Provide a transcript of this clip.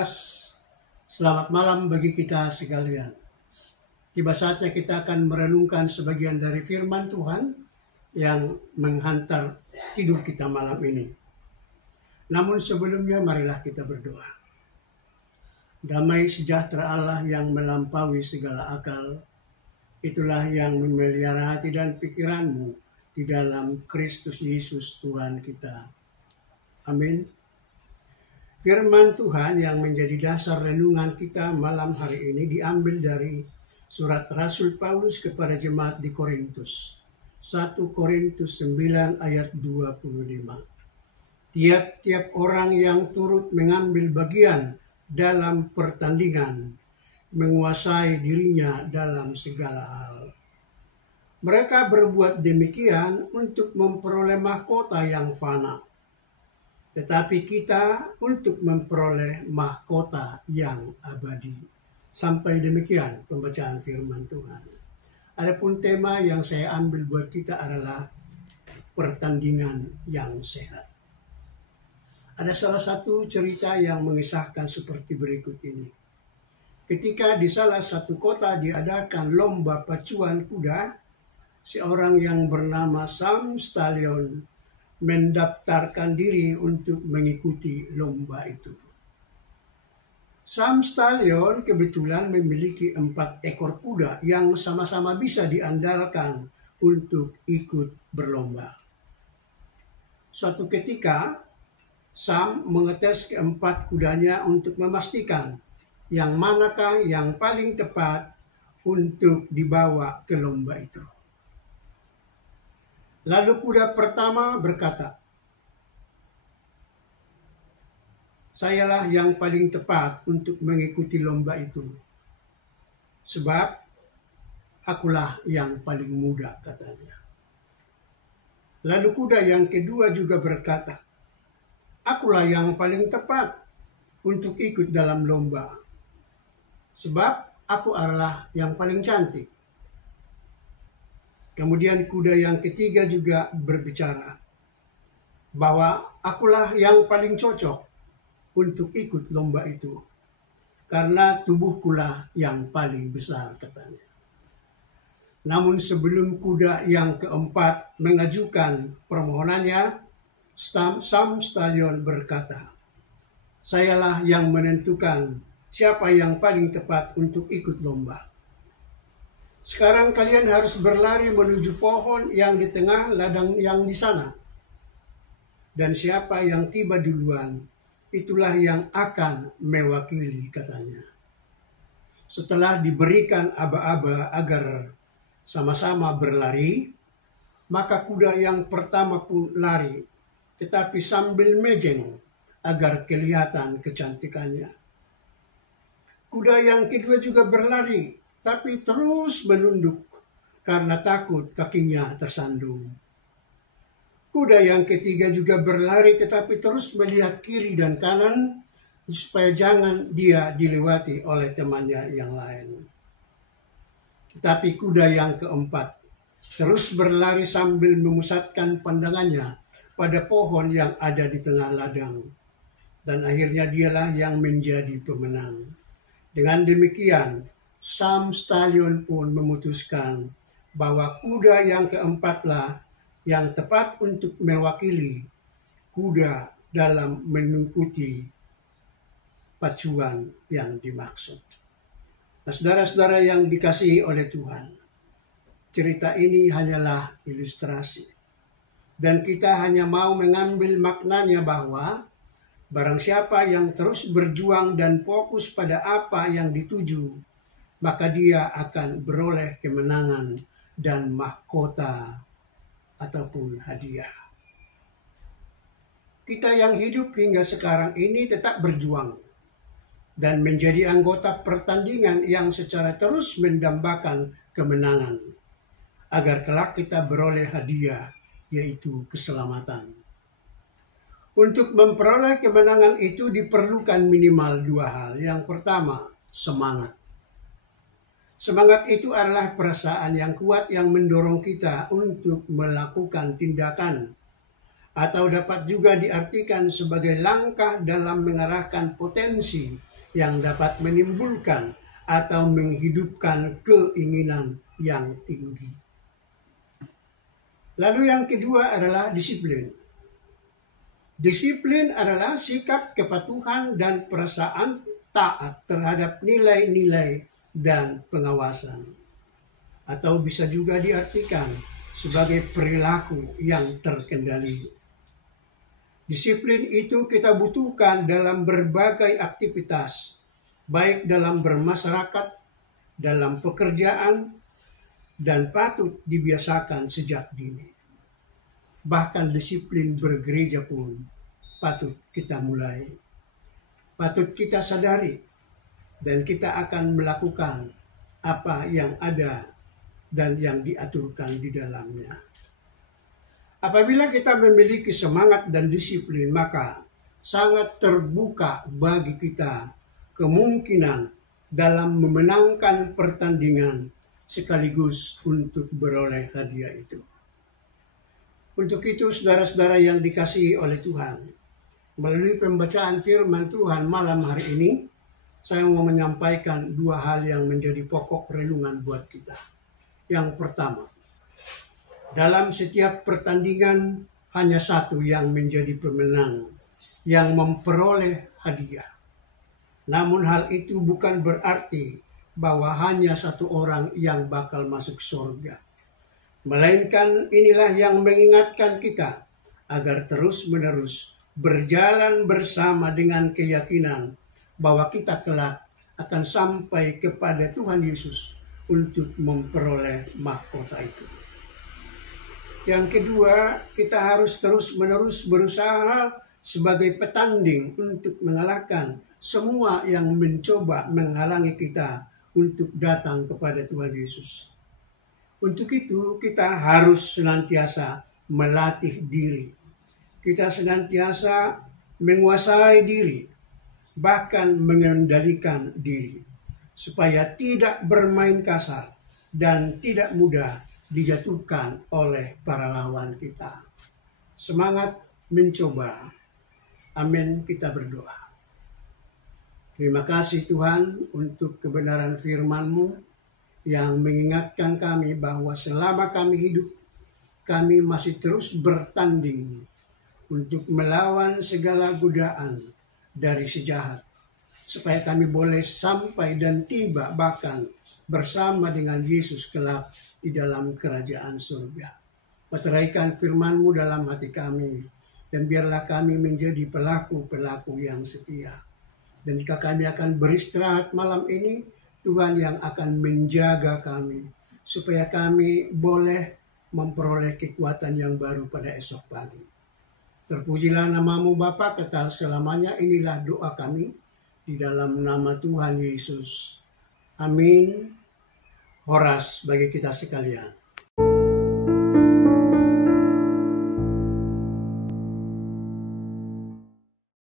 Saudara, selamat malam bagi kita sekalian. Tiba saatnya kita akan merenungkan sebagian dari firman Tuhan yang menghantar tidur kita malam ini. Namun sebelumnya marilah kita berdoa. Damai sejahtera Allah yang melampaui segala akal, itulah yang memelihara hati dan pikiranmu di dalam Kristus Yesus Tuhan kita. Amin. Firman Tuhan yang menjadi dasar renungan kita malam hari ini diambil dari surat Rasul Paulus kepada jemaat di Korintus. 1 Korintus 9 ayat 25. Tiap-tiap orang yang turut mengambil bagian dalam pertandingan menguasai dirinya dalam segala hal. Mereka berbuat demikian untuk memperoleh mahkota yang fana. Tetapi kita untuk memperoleh mahkota yang abadi. Sampai demikian pembacaan firman Tuhan. Adapun tema yang saya ambil buat kita adalah pertandingan yang sehat. Ada salah satu cerita yang mengisahkan seperti berikut ini. Ketika di salah satu kota diadakan lomba pacuan kuda, seorang yang bernama Sam Stallion mendaftarkan diri untuk mengikuti lomba itu. Sam Stallion kebetulan memiliki 4 ekor kuda yang sama-sama bisa diandalkan untuk ikut berlomba. Suatu ketika, Sam mengetes ke-4 kudanya untuk memastikan yang manakah yang paling tepat untuk dibawa ke lomba itu. Lalu kuda pertama berkata, "Sayalah yang paling tepat untuk mengikuti lomba itu, sebab akulah yang paling muda," katanya. Lalu kuda yang kedua juga berkata, "Akulah yang paling tepat untuk ikut dalam lomba, sebab aku adalah yang paling cantik." Kemudian kuda yang ketiga juga berbicara bahwa akulah yang paling cocok untuk ikut lomba itu, karena tubuhkulah yang paling besar, katanya. Namun sebelum kuda yang keempat mengajukan permohonannya, Sam Stallion berkata, "Sayalah yang menentukan siapa yang paling tepat untuk ikut lomba. Sekarang kalian harus berlari menuju pohon yang di tengah ladang yang di sana. Dan siapa yang tiba duluan, itulah yang akan mewakili," katanya. Setelah diberikan aba-aba agar sama-sama berlari, maka kuda yang pertama pun lari, tetapi sambil mejeng agar kelihatan kecantikannya. Kuda yang kedua juga berlari, tapi terus menunduk karena takut kakinya tersandung. Kuda yang ketiga juga berlari tetapi terus melihat kiri dan kanan supaya jangan dia dilewati oleh temannya yang lain. Tetapi kuda yang keempat terus berlari sambil memusatkan pandangannya pada pohon yang ada di tengah ladang. Dan akhirnya dialah yang menjadi pemenang. Dengan demikian, Sam Stallion pun memutuskan bahwa kuda yang keempatlah yang tepat untuk mewakili kuda dalam mengikuti pacuan yang dimaksud. Nah, saudara-saudara yang dikasihi oleh Tuhan, cerita ini hanyalah ilustrasi. Dan kita hanya mau mengambil maknanya bahwa barang siapa yang terus berjuang dan fokus pada apa yang dituju, maka dia akan beroleh kemenangan dan mahkota ataupun hadiah. Kita yang hidup hingga sekarang ini tetap berjuang dan menjadi anggota pertandingan yang secara terus mendambakan kemenangan, agar kelak kita beroleh hadiah, yaitu keselamatan. Untuk memperoleh kemenangan itu diperlukan minimal 2 hal. Yang pertama, semangat. Semangat itu adalah perasaan yang kuat yang mendorong kita untuk melakukan tindakan, atau dapat juga diartikan sebagai langkah dalam mengarahkan potensi yang dapat menimbulkan atau menghidupkan keinginan yang tinggi. Lalu yang kedua adalah disiplin. Disiplin adalah sikap kepatuhan dan perasaan taat terhadap nilai-nilai dan pengawasan. Atau bisa juga diartikan sebagai perilaku yang terkendali. Disiplin itu kita butuhkan dalam berbagai aktivitas, baik dalam bermasyarakat, dalam pekerjaan, dan patut dibiasakan sejak dini. Bahkan disiplin bergereja pun patut kita mulai. Patut kita sadari, dan kita akan melakukan apa yang ada dan yang diaturkan di dalamnya. Apabila kita memiliki semangat dan disiplin, maka sangat terbuka bagi kita kemungkinan dalam memenangkan pertandingan sekaligus untuk beroleh hadiah itu. Untuk itu, saudara-saudara yang dikasihi oleh Tuhan, melalui pembacaan firman Tuhan malam hari ini, saya mau menyampaikan dua hal yang menjadi pokok renungan buat kita. Yang pertama, dalam setiap pertandingan hanya satu yang menjadi pemenang, yang memperoleh hadiah. Namun hal itu bukan berarti bahwa hanya satu orang yang bakal masuk surga. Melainkan inilah yang mengingatkan kita agar terus-menerus berjalan bersama dengan keyakinan bahwa kita kelak akan sampai kepada Tuhan Yesus untuk memperoleh mahkota itu. Yang kedua, kita harus terus-menerus berusaha sebagai petanding untuk mengalahkan semua yang mencoba menghalangi kita untuk datang kepada Tuhan Yesus. Untuk itu, kita harus senantiasa melatih diri. Kita senantiasa menguasai diri, bahkan mengendalikan diri, supaya tidak bermain kasar dan tidak mudah dijatuhkan oleh para lawan kita. Semangat mencoba. Amin, kita berdoa. Terima kasih Tuhan untuk kebenaran firman-Mu yang mengingatkan kami bahwa selama kami hidup, kami masih terus bertanding untuk melawan segala godaan dari si jahat, supaya kami boleh sampai dan tiba bahkan bersama dengan Yesus kelak di dalam kerajaan surga. Meteraikan firman-Mu dalam hati kami, dan biarlah kami menjadi pelaku-pelaku yang setia. Dan jika kami akan beristirahat malam ini, Tuhan yang akan menjaga kami, supaya kami boleh memperoleh kekuatan yang baru pada esok pagi. Terpujilah nama-Mu Bapa kekal selamanya. Inilah doa kami di dalam nama Tuhan Yesus. Amin. Horas bagi kita sekalian.